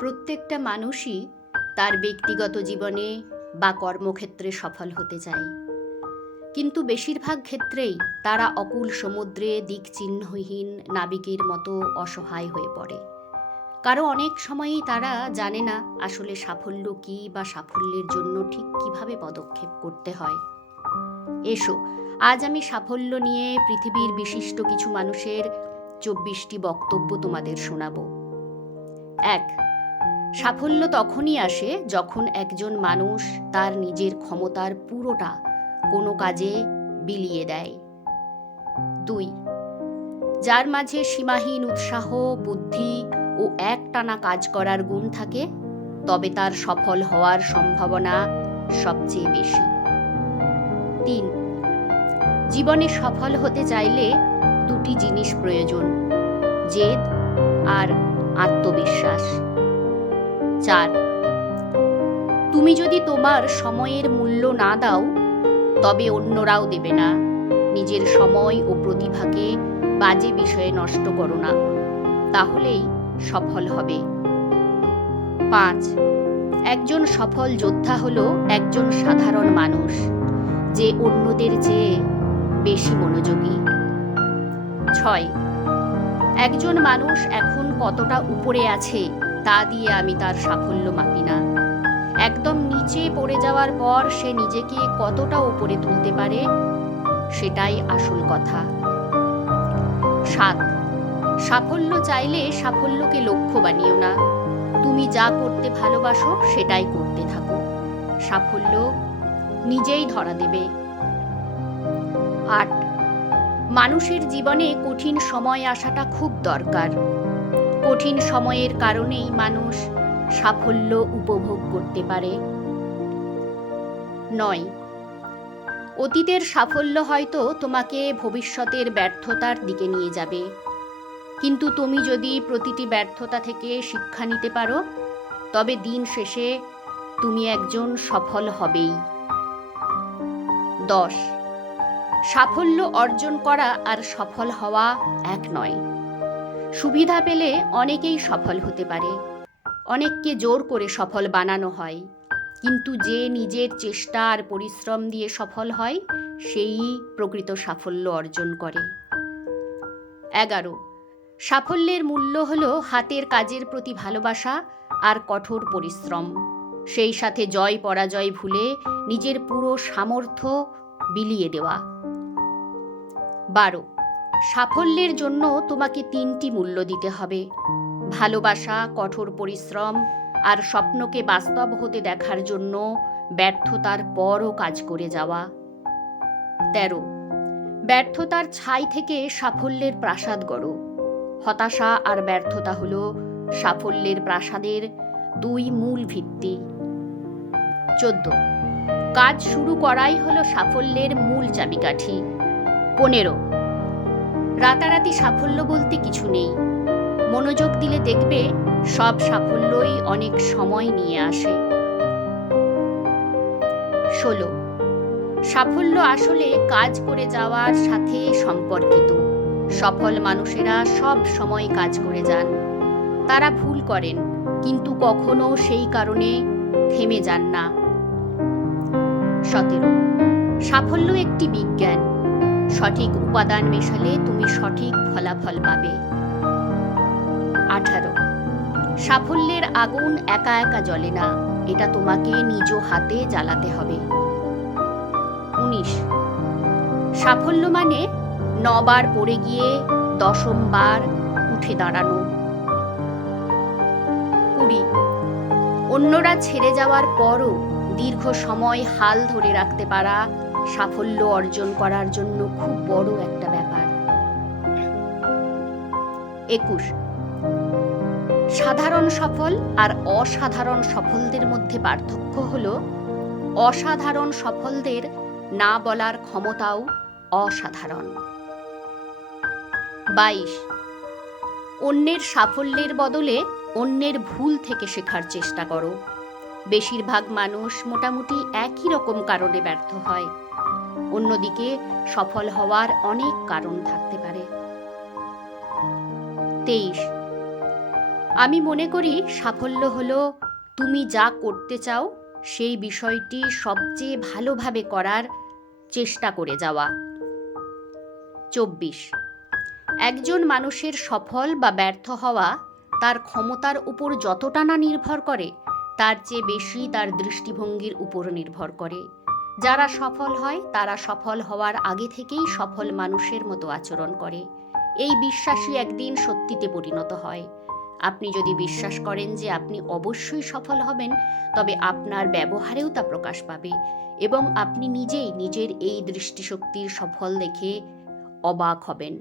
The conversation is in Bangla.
প্রত্যেকটা মানুষই তার ব্যক্তিগত জীবনে বা কর্মক্ষেত্রে সফল হতে চায়। কিন্তু বেশিরভাগ ক্ষেত্রেই তারা অকুল সমুদ্রে দিক চিহ্নহীন নাবিকের মতো অসহায় হয়ে পড়ে। কারও অনেক সময়ই তারা জানে না আসলে সাফল্য কী বা সাফল্যের জন্য ঠিক কীভাবে পদক্ষেপ করতে হয়। এসো, আজ আমি সাফল্য নিয়ে পৃথিবীর বিশিষ্ট কিছু মানুষের চব্বিশটি বক্তব্য তোমাদের শোনাবো। এক সাফল্য তখনই আসে যখন একজন মানুষ তার নিজের ক্ষমতার পুরোটা কোনো কাজে বিলিয়ে দেয়। দুই, যার মাঝে সীমাহীন উৎসাহ, বুদ্ধি ও একটানা কাজ করার গুণ থাকে, তবে তার সফল হওয়ার সম্ভাবনা সবচেয়ে বেশি। তিন, জীবনে সফল হতে চাইলে দুটি জিনিস প্রয়োজন, জেদ আর আত্মবিশ্বাস। চার। তুমি যদি তোমার সময়ের মূল্য না দাও, তবে অন্যরাও দেবে না। নিজের সময় ও প্রতিভাকে বাজে বিষয়ে নষ্ট করো না। তাহলেই সফল হবে। পাঁচ। একজন সফল যোদ্ধা হলো একজন সাধারণ মানুষ, যে অন্যদের চেয়ে বেশি মনোযোগী। ছয়। একজন মানুষ এখন কতটা উপরে আছে তা দিয়ে আমি তার সাফল্য মাপি না। একদম নিচে পড়ে যাওয়ার পর সে নিজেকে কতটা উপরে তুলতে পারে, সেটাই আসল কথা। সাত, সাফল্য চাইলে সাফল্যকে লক্ষ্য বানিও না। তুমি যা করতে ভালোবাসো, সেটাই করতে থাকো। সাফল্য নিজেই ধরা দেবে। আট, মানুষের জীবনে কঠিন সময় আসাটা খুব দরকার। কঠিন সময়ের কারণেই মানুষ সাফল্য উপভোগ করতে পারে। নয়। অতীতের সাফল্য হয়তো তোমাকে ভবিষ্যতের ব্যর্থতার দিকে নিয়ে যাবে। কিন্তু তুমি যদি প্রতিটি ব্যর্থতা থেকে শিক্ষা নিতে পারো, তবে দিন শেষে তুমি একজন সফল হবেই। দশ। সাফল্য অর্জন করা আর সফল হওয়া এক নয়। সুবিধা পেলে অনেকেই সফল হতে পারে। অনেককে জোর করে সফল বানানো হয়। কিন্তু যে নিজের চেষ্টা আর পরিশ্রম দিয়ে সফল হয়, সেই প্রকৃত সাফল্য অর্জন করে। এগারো। সাফল্যের মূল্য হল হাতের কাজের প্রতি ভালোবাসা আর কঠোর পরিশ্রম। সেই সাথে জয় পরাজয় ভুলে নিজের পুরো সামর্থ্য বিলিয়ে দেওয়া। বারো। সাফল্যের জন্য তোমাকে তিনটি মূল্য দিতে হবে। ভালোবাসা, কঠোর পরিশ্রম আর স্বপ্নকে বাস্তব হতে দেখার জন্য ব্যর্থতার পরও কাজ করে যাওয়া। তেরো, ব্যর্থতার ছাই থেকে সাফল্যের প্রাসাদ গড়ো। হতাশা আর ব্যর্থতা হল সাফল্যের প্রাসাদের দুই মূল ভিত্তি। চোদ্দ, কাজ শুরু করাই হলো সাফল্যের মূল চাবিকাঠি। পনেরো রাতারাতি সাফল্য বলতে কিছু নেই। মনোযোগ দিলে দেখবে সব সাফল্যই অনেক সময় নিয়ে আসে। ষোলো। সাফল্য আসলে কাজ করে যাওয়ার সাথে সম্পর্কিত। সফল মানুষেরা সব সময় কাজ করে যান। তারা ভুল করেন, কিন্তু কখনো সেই কারণে থেমে যান না। সতেরো। সাফল্য একটি বিজ্ঞান। সঠিক উপাদান মেশালে তুমি সঠিক ফলাফল পাবে। আঠারো। সাফল্যের আগুন একা একা জ্বলে না, এটা তোমাকে নিজ হাতে জ্বালাতে হবে। উনিশ। সাফল্য মানে নবার পড়ে গিয়ে দশমবার উঠে দাঁড়ানো। কুড়ি। অন্যরা ছেড়ে যাওয়ার পরও দীর্ঘ সময় হাল ধরে রাখতে পারা সাফল্য অর্জন করার জন্য খুব বড় একটা ব্যাপার। একুশ। সাধারণ সফল আর অসাধারণ সফলদের মধ্যে পার্থক্য হল, অসাধারণ সফলদের না বলার ক্ষমতাও অসাধারণ। বাইশ। অন্যের সাফল্যের বদলে অন্যের ভুল থেকে শেখার চেষ্টা করো। বেশিরভাগ মানুষ মোটামুটি একই রকম কারণে ব্যর্থ হয়। অন্যদিকে সফল হওয়ার অনেক কারণ থাকতে পারে। তেইশ, আমি মনে করি সাফল্য হলো তুমি যা করতে চাও সেই বিষয়টি সবচেয়ে ভালোভাবে করার চেষ্টা করে যাওয়া। চব্বিশ, একজন মানুষের সফল বা ব্যর্থ হওয়া তার ক্ষমতার উপর যতটা না নির্ভর করে তার চেয়ে বেশি তার দৃষ্টিভঙ্গির উপর নির্ভর করে। যারা সফল হয়, তারা সফল হওয়ার আগে থেকেই সফল মানুষের মতো আচরণ করে। এই বিশ্বাসই একদিন সত্যিতে পরিণত হয়। আপনি যদি বিশ্বাস করেন যে আপনি অবশ্যই সফল হবেন, তবে আপনার ব্যবহারেও তা প্রকাশ পাবে এবং আপনি নিজেই নিজের এই দৃষ্টিশক্তির সফল দেখে অবাক হবেন।